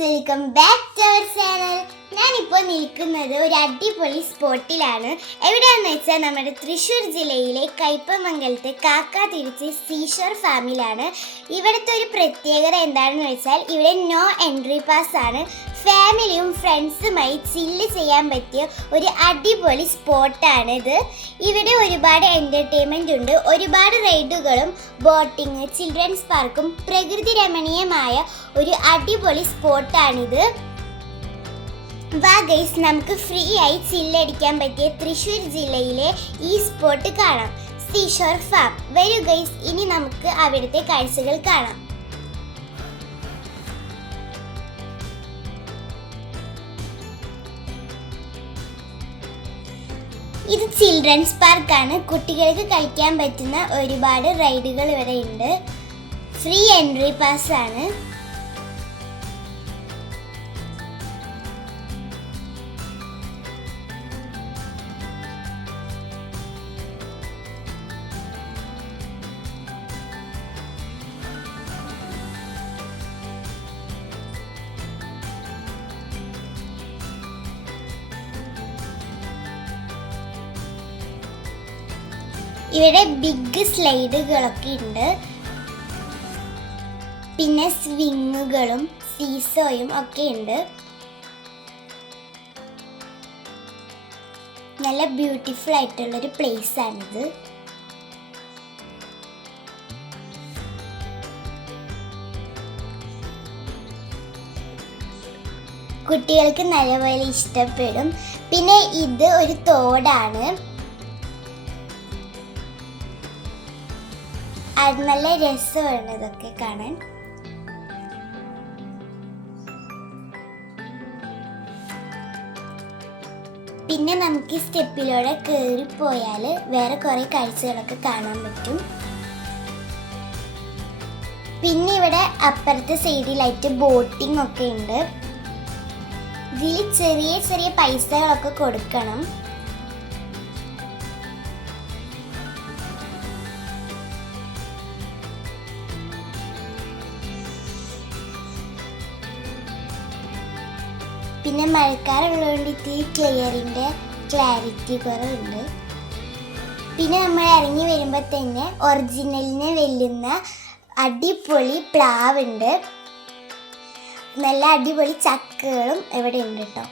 Welcome back to our channel. ഞാനിപ്പോൾ നിൽക്കുന്നത് ഒരു അടിപൊളി സ്പോട്ടിലാണ്. എവിടെയാണെന്ന് വെച്ചാൽ നമ്മുടെ തൃശ്ശൂർ ജില്ലയിലെ കയ്പമംഗലത്തെ കാക്കാതിരുത്തി സീഷോർ ഫാമിലാണ്. ഇവിടുത്തെ ഒരു പ്രത്യേകത എന്താണെന്ന് വെച്ചാൽ ഇവിടെ നോ എൻട്രി പാസ് ആണ്. ഫാമിലിയും ഫ്രണ്ട്സുമായി ചില്ല് ചെയ്യാൻ പറ്റിയ ഒരു അടിപൊളി സ്പോട്ടാണിത്. ഇവിടെ ഒരുപാട് എൻ്റർടൈൻമെൻ്റ് ഉണ്ട്. ഒരുപാട് റൈഡുകളും ബോട്ടിങ്, ചിൽഡ്രൻസ് പാർക്കും പ്രകൃതി രമണീയമായ ഒരു അടിപൊളി സ്പോട്ടാണിത്. വാ ഗൈസ്, നമുക്ക് ഫ്രീ ആയി ചില്ലടിക്കാൻ പറ്റിയ തൃശ്ശൂർ ജില്ലയിലെ ഈ സ്പോട്ട് കാണാം, സീഷോർ ഫാം. വരൂ ഗൈസ്, ഇനി നമുക്ക് അവിടുത്തെ കാഴ്ചകൾ കാണാം. ഇത് ചിൽഡ്രൻസ് പാർക്കാണ്. കുട്ടികൾക്ക് കളിക്കാൻ പറ്റുന്ന ഒരുപാട് റൈഡുകൾ ഇവിടെ ഉണ്ട്. ഫ്രീ എൻട്രി പാസ് ആണ്. ഇവിടെ ബിഗ് സ്ലൈഡുകളൊക്കെ ഉണ്ട്. പിന്നെ സ്വിങ്ങുകളും സീസോയും ഒക്കെ ഉണ്ട്. നല്ല ബ്യൂട്ടിഫുൾ ആയിട്ടുള്ളൊരു പ്ലേസ് ആണിത്. കുട്ടികൾക്ക് നല്ലപോലെ ഇഷ്ടപ്പെടും. പിന്നെ ഇത് ഒരു തോടാണ്. അത് നല്ല രസമാണ് ഇതൊക്കെ കാണാൻ. പിന്നെ നമുക്ക് ഈ സ്റ്റെപ്പിലൂടെ കയറിപ്പോയാൽ വേറെ കുറേ കാഴ്ചകളൊക്കെ കാണാൻ പറ്റും. പിന്നെ ഇവിടെ അപ്പുറത്തെ സൈഡിലായിട്ട് ബോട്ടിംഗ് ഒക്കെ ഉണ്ട്. ഇതിൽ ചെറിയ ചെറിയ പൈസകളൊക്കെ കൊടുക്കണം. പിന്നെ മഴക്കാറുള്ളതുകൊണ്ട് ഇത്തിരി ക്ലാരിറ്റി കുറവുണ്ട്. പിന്നെ നമ്മൾ ഇറങ്ങി വരുമ്പോൾ തന്നെ ഒറിജിനലിനെ വെല്ലുന്ന അടിപൊളി പ്ലാവുണ്ട്. നല്ല അടിപൊളി ചക്കകളും ഇവിടെ ഉണ്ട് കേട്ടോ.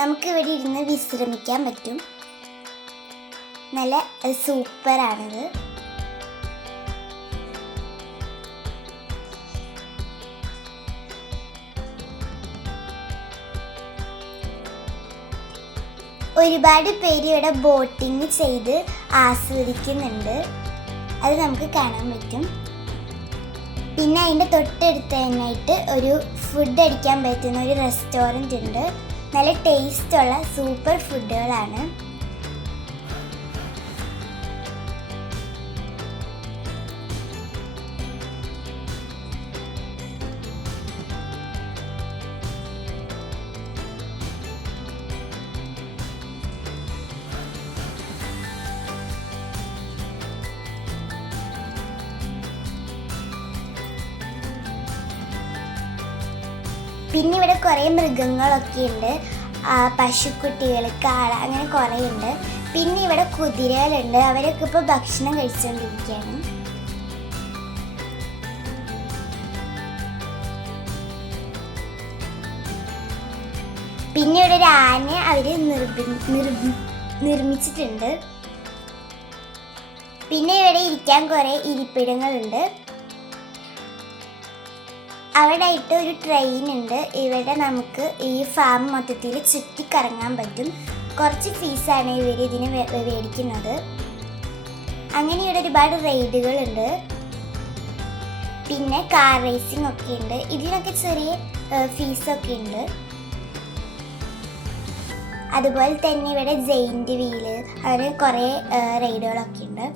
നമുക്കിവിടെ ഇരുന്ന് വിശ്രമിക്കാൻ പറ്റും. നല്ല സൂപ്പറാണിത്. ഒരുപാട് പേര് ഇവിടെ ബോട്ടിങ് ചെയ്ത് ആസ്വദിക്കുന്നുണ്ട്. അത് നമുക്ക് കാണാൻ പറ്റും. പിന്നെ അതിൻ്റെ തൊട്ടടുത്ത് തന്നെയായിട്ട് ഒരു ഫുഡ് അടിക്കാൻ പറ്റുന്ന ഒരു റെസ്റ്റോറൻറ്റ് ഉണ്ട്. നല്ല ടേസ്റ്റുള്ള സൂപ്പർ ഫുഡുകളാണ്. പിന്നെ ഇവിടെ കുറേ മൃഗങ്ങളൊക്കെ ഉണ്ട്. പശുക്കുട്ടികൾ, കാള, അങ്ങനെ കുറേ ഉണ്ട്. പിന്നെ ഇവിടെ കുതിരകളുണ്ട്. അവരൊക്കെ ഇപ്പോൾ ഭക്ഷണം കഴിച്ചുകൊണ്ടിരിക്കുകയാണ്. പിന്നെ ഇവിടെ ഒരു ആന അവർ നിർമ്മിച്ചിട്ടുണ്ട്. പിന്നെ ഇവിടെ ഇരിക്കാൻ കുറേ ഇരിപ്പിടങ്ങളുണ്ട്. അവിടെ ആയിട്ട് ഒരു ട്രെയിൻ ഉണ്ട്. ഇവിടെ നമുക്ക് ഈ ഫാം മൊത്തത്തിൽ ചുറ്റിക്കറങ്ങാൻ പറ്റും. കുറച്ച് ഫീസാണ് ഇവർ ഇതിന് മേടിക്കുന്നത്. അങ്ങനെ ഇവിടെ ഒരുപാട് റൈഡുകളുണ്ട്. പിന്നെ കാർ റേസിംഗ് ഒക്കെ ഉണ്ട്. ഇതിനൊക്കെ ചെറിയ ഫീസൊക്കെ ഉണ്ട്. അതുപോലെ തന്നെ ഇവിടെ ജെയിൻറ്റ് വീല് അങ്ങനെ കുറേ റൈഡുകളൊക്കെ ഉണ്ട്.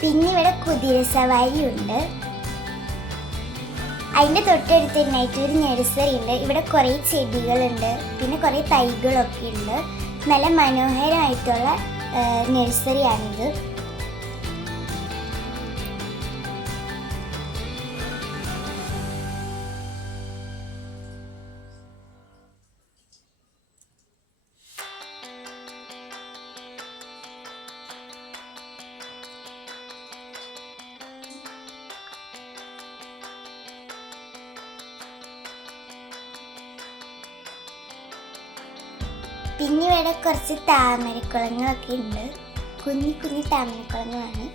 പിന്നെ ഇവിടെ കുതിര സവാരി ഉണ്ട്. അതിൻ്റെ തൊട്ടടുത്ത് തന്നെയായിട്ട് ഒരു നഴ്സറി ഉണ്ട്. ഇവിടെ കുറേ ചെടികളുണ്ട്, പിന്നെ കുറേ തൈകളൊക്കെ ഉണ്ട്. നല്ല മനോഹരമായിട്ടുള്ള നഴ്സറിയാണിത്. പിന്നെ ഇവിടെ കുറച്ച് താമരക്കുളങ്ങളൊക്കെ ഉണ്ട്. കുഞ്ഞി കുഞ്ഞി താമരക്കുളങ്ങളാണ്.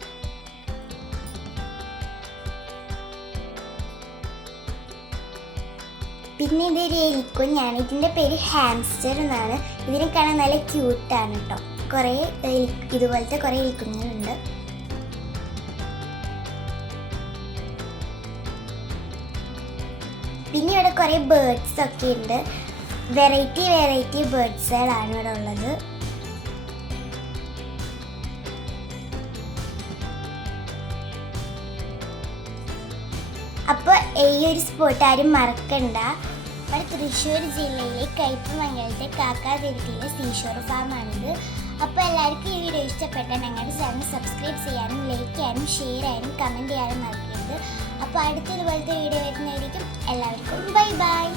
പിന്നെ ഇതൊരു എലിക്കുഞ്ഞാണ്. ഇതിൻ്റെ പേര് ഹാംസ്റ്റർ എന്നാണ്. ഇതിനെ കാണാൻ നല്ല ക്യൂട്ടാണ് കേട്ടോ. കുറേ ഇതുപോലത്തെ കുറേ എലിക്കുഞ്ഞുങ്ങളുണ്ട്. പിന്നെ ഇവിടെ കുറേ ബേർഡ്സ് ഒക്കെ ഉണ്ട്. വെറൈറ്റി ബേർഡ്സുകളാണ് ഇവിടെ ഉള്ളത്. അപ്പോൾ ഈ ഒരു സ്പോട്ട് ആരും മറക്കണ്ട. നമ്മുടെ തൃശ്ശൂർ ജില്ലയിലെ കയ്പമംഗലത്തെ കാക്കാതിരുത്തിയിലെ സീഷോർ ഫാമാണിത്. അപ്പോൾ എല്ലാവർക്കും ഈ വീഡിയോ ഇഷ്ടപ്പെട്ടാൽ ഞങ്ങളുടെ ചാനൽ സബ്സ്ക്രൈബ് ചെയ്യാനും ലൈക്ക് ചെയ്യാനും ഷെയർ ചെയ്യാനും കമൻറ്റ് ചെയ്യാനും മറക്കരുത്. അപ്പോൾ അടുത്തതുപോലത്തെ വീഡിയോ വരുന്നതായിരിക്കും. എല്ലാവർക്കും ബൈ ബൈ.